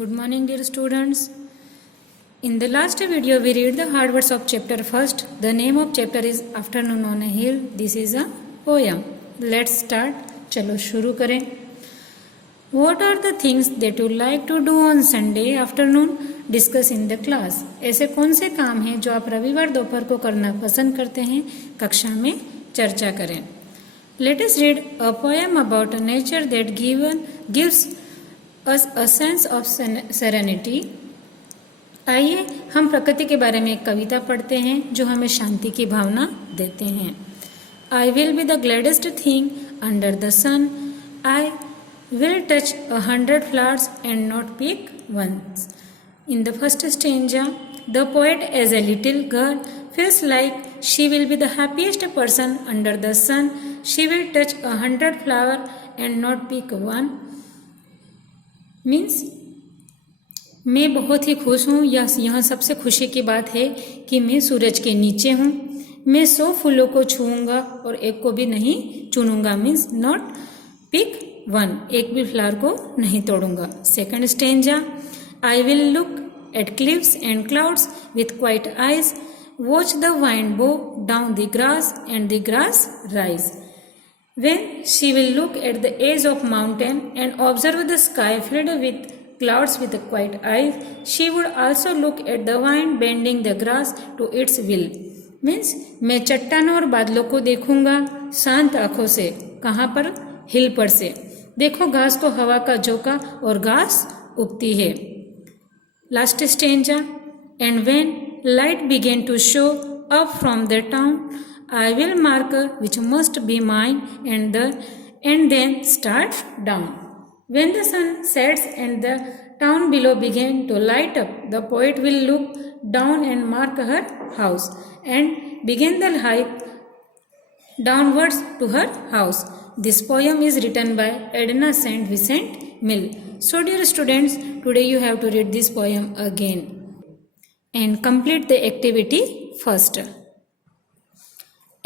Good morning, dear students. In the last video, we read the hard words of chapter first. The name of chapter is Afternoon on a Hill. This is a poem. Let's start. चलो शुरू करें. What are the things that you like to do on Sunday afternoon? Discuss in the class. ऐसे कौन से काम हैं जो आप रविवार दोपहर को करना पसंद करते हैं? कक्षा में चर्चा करें. Let us read a poem about a nature that gives us a sense of serenity. आइए हम प्रकृति के बारे में एक कविता पढ़ते हैं जो हमें शांति की भावना देते हैं. I will be the gladdest thing under the sun. I will touch 100 flowers and not pick one. In the first stanza, the poet as a little girl feels like she will be the happiest person under the sun. She will touch 100 flowers and not pick one. Means मैं बहुत ही खुश हूँ या यहाँ सबसे खुशी की बात है कि मैं सूरज के नीचे हूँ. मैं 100 फूलों को छूऊंगा और एक को भी नहीं चुनूंगा. मीन्स नॉट पिक वन, एक भी फ्लावर को नहीं तोड़ूंगा. Second stanza, I will look at cliffs and clouds with quiet eyes. Watch the wind bow down the grass and the grass rise. When she will look at the edge of mountain and observe the sky filled with clouds with a quiet eye, she would also look at the wind bending the grass to its will. Means मैं चट्टानों और बादलों को देखूंगा शांत आंखों से. कहाँ पर? हिल पर से. देखो घास को हवा का झोंका और घास उगती है. Last stanza, and when light began to show up from the town, I will mark which must be mine and then start down. When the sun sets and the town below begin to light up, the poet will look down and mark her house and begin the hike downwards to her house. This poem is written by Edna St. Vincent Mill. So dear students, today you have to read this poem again and complete the activity first.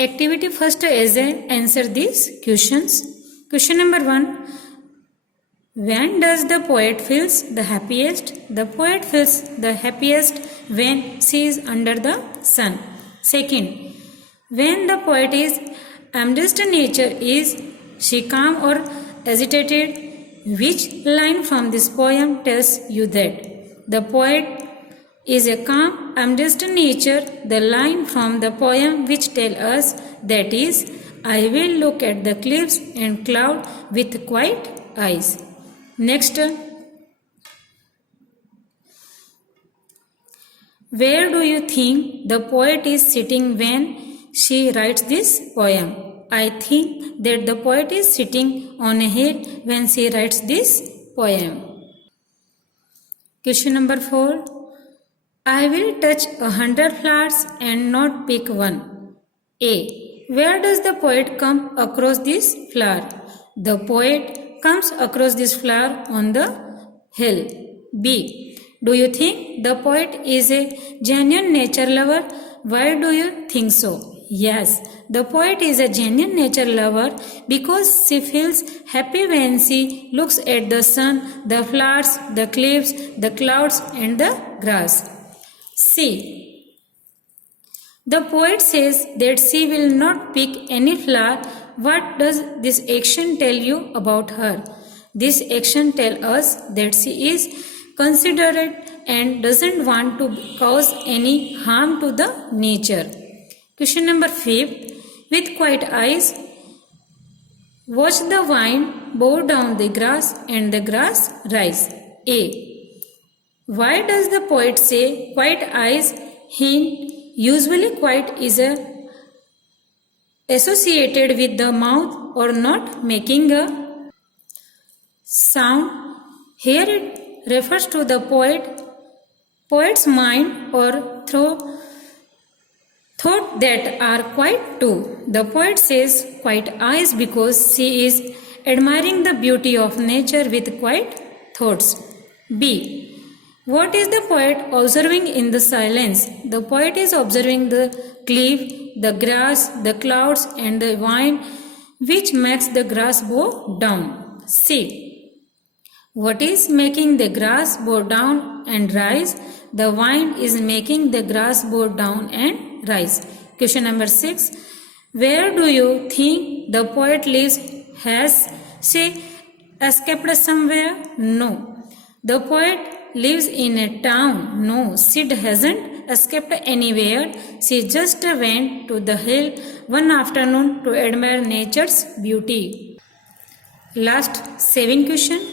Activity first is answer these questions. Question number 1. When does the poet feels the happiest? The poet feels the happiest when she is under the sun. Second, when the poet is amidst nature, is she calm or agitated? Which line from this poem tells you that? The poet is a calm amidst nature. The line from the poem which tell us that is, I will look at the cliffs and cloud with quiet eyes. Next, where do you think the poet is sitting when she writes this poem? I think that the poet is sitting on a hill when she writes this poem. Question number 4. I will touch 100 flowers and not pick one. A. Where does the poet come across this flower? The poet comes across this flower on the hill. B. Do you think the poet is a genuine nature lover? Why do you think so? Yes, the poet is a genuine nature lover because she feels happy when she looks at the sun, the flowers, the cliffs, the clouds and the grass. C. The poet says that she will not pick any flower. What does this action tell you about her? This action tells us that she is considerate and doesn't want to cause any harm to the nature. Question number 5. With quiet eyes, watch the wind bow down the grass and the grass rise. A. Why does the poet say quiet eyes? Hint, usually quiet is associated with the mouth or not making a sound. Here it refers to the poet's mind or thought that are quiet too. The poet says quiet eyes because she is admiring the beauty of nature with quiet thoughts. B. What is the poet observing in the silence? The poet is observing the cliff, the grass, the clouds and the wind which makes the grass bow down. C. What is making the grass bow down and rise? The wind is making the grass bow down and rise. Question number 6. Where do you think the poet lives? Has she escaped somewhere? No. The poet lives in a town. No, she hasn't escaped anywhere. She just went to the hill one afternoon to admire nature's beauty. Last 7 question.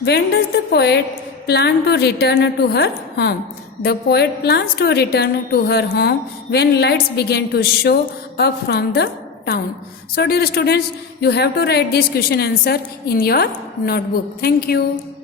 When does the poet plan to return to her home? The poet plans to return to her home when lights begin to show up from the town. So dear students, you have to write this question answer in your notebook. Thank you.